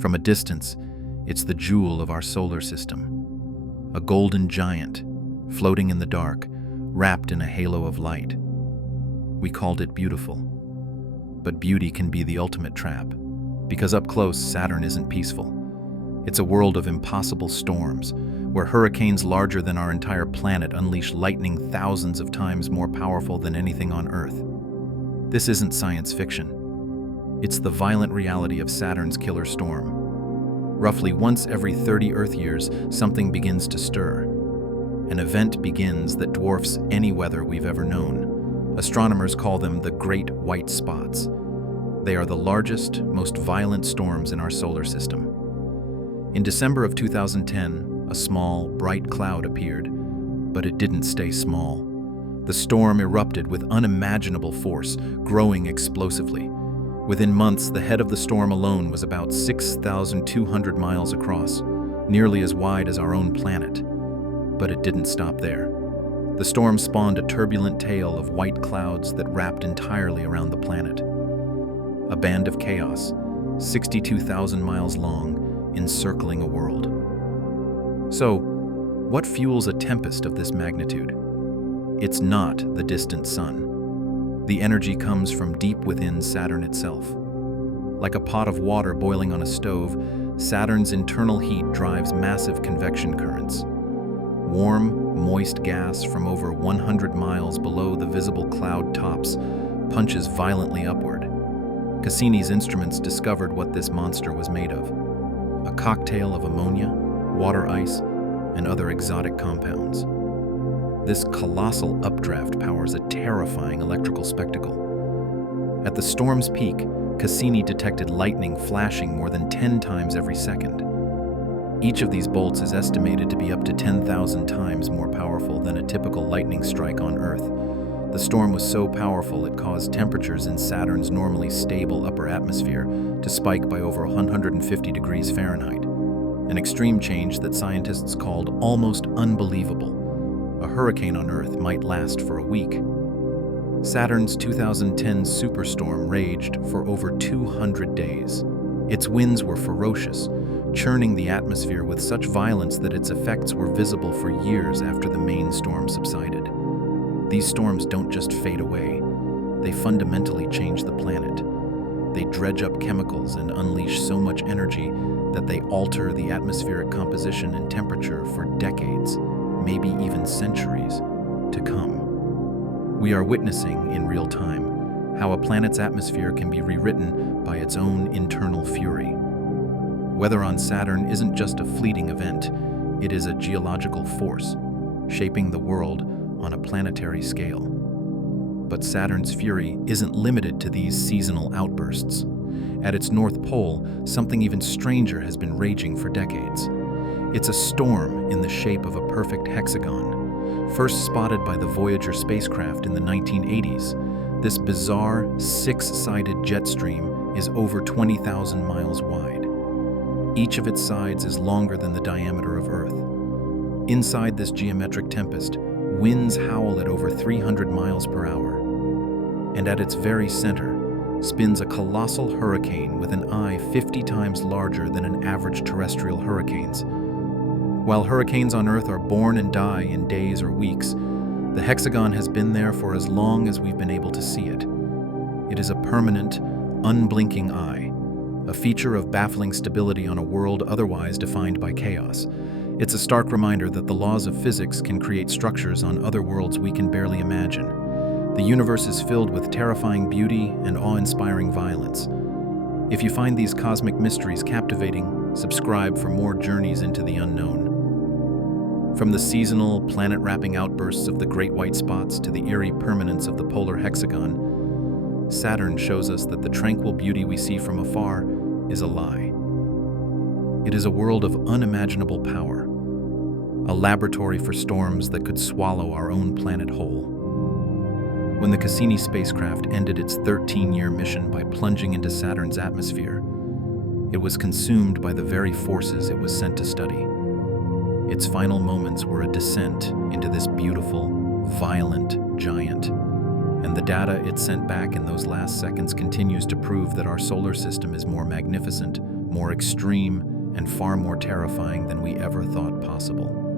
From a distance, it's the jewel of our solar system, a golden giant floating in the dark, wrapped in a halo of light. We called it beautiful. But beauty can be the ultimate trap, because up close, Saturn isn't peaceful. It's a world of impossible storms, where hurricanes larger than our entire planet unleash lightning thousands of times more powerful than anything on Earth. This isn't science fiction. It's the violent reality of Saturn's killer storm. Roughly once every 30 Earth years, something begins to stir. An event begins that dwarfs any weather we've ever known. Astronomers call them the Great White Spots. They are the largest, most violent storms in our solar system. In December of 2010, a small, bright cloud appeared, but it didn't stay small. The storm erupted with unimaginable force, growing explosively. Within months, the head of the storm alone was about 6,200 miles across, nearly as wide as our own planet. But it didn't stop there. The storm spawned a turbulent tail of white clouds that wrapped entirely around the planet. A band of chaos, 62,000 miles long, encircling a world. So, what fuels a tempest of this magnitude? It's not the distant sun. The energy comes from deep within Saturn itself. Like a pot of water boiling on a stove, Saturn's internal heat drives massive convection currents. Warm, moist gas from over 100 miles below the visible cloud tops punches violently upward. Cassini's instruments discovered what this monster was made of: a cocktail of ammonia, water ice, and other exotic compounds. This colossal updraft powers a terrifying electrical spectacle. At the storm's peak, Cassini detected lightning flashing more than 10 times every second. Each of these bolts is estimated to be up to 10,000 times more powerful than a typical lightning strike on Earth. The storm was so powerful it caused temperatures in Saturn's normally stable upper atmosphere to spike by over 150 degrees Fahrenheit. An extreme change that scientists called almost unbelievable. A hurricane on Earth might last for a week. Saturn's 2010 superstorm raged for over 200 days. Its winds were ferocious, churning the atmosphere with such violence that its effects were visible for years after the main storm subsided. These storms don't just fade away, they fundamentally change the planet. They dredge up chemicals and unleash so much energy that they alter the atmospheric composition and temperature for decades, maybe even centuries, to come. We are witnessing, in real time, how a planet's atmosphere can be rewritten by its own internal fury. Weather on Saturn isn't just a fleeting event, it is a geological force, shaping the world on a planetary scale. But Saturn's fury isn't limited to these seasonal outbursts. At its North Pole, something even stranger has been raging for decades. It's a storm in the shape of a perfect hexagon. First spotted by the Voyager spacecraft in the 1980s, this bizarre, six-sided jet stream is over 20,000 miles wide. Each of its sides is longer than the diameter of Earth. Inside this geometric tempest, winds howl at over 300 miles per hour. And at its very center spins a colossal hurricane with an eye 50 times larger than an average terrestrial hurricane's. While hurricanes on Earth are born and die in days or weeks, the hexagon has been there for as long as we've been able to see it. It is a permanent, unblinking eye, a feature of baffling stability on a world otherwise defined by chaos. It's a stark reminder that the laws of physics can create structures on other worlds we can barely imagine. The universe is filled with terrifying beauty and awe-inspiring violence. If you find these cosmic mysteries captivating, subscribe for more journeys into the unknown. From the seasonal, planet-wrapping outbursts of the Great White Spots to the eerie permanence of the polar hexagon, Saturn shows us that the tranquil beauty we see from afar is a lie. It is a world of unimaginable power, a laboratory for storms that could swallow our own planet whole. When the Cassini spacecraft ended its 13-year mission by plunging into Saturn's atmosphere, it was consumed by the very forces it was sent to study. Its final moments were a descent into this beautiful, violent giant, and the data it sent back in those last seconds continues to prove that our solar system is more magnificent, more extreme, and far more terrifying than we ever thought possible.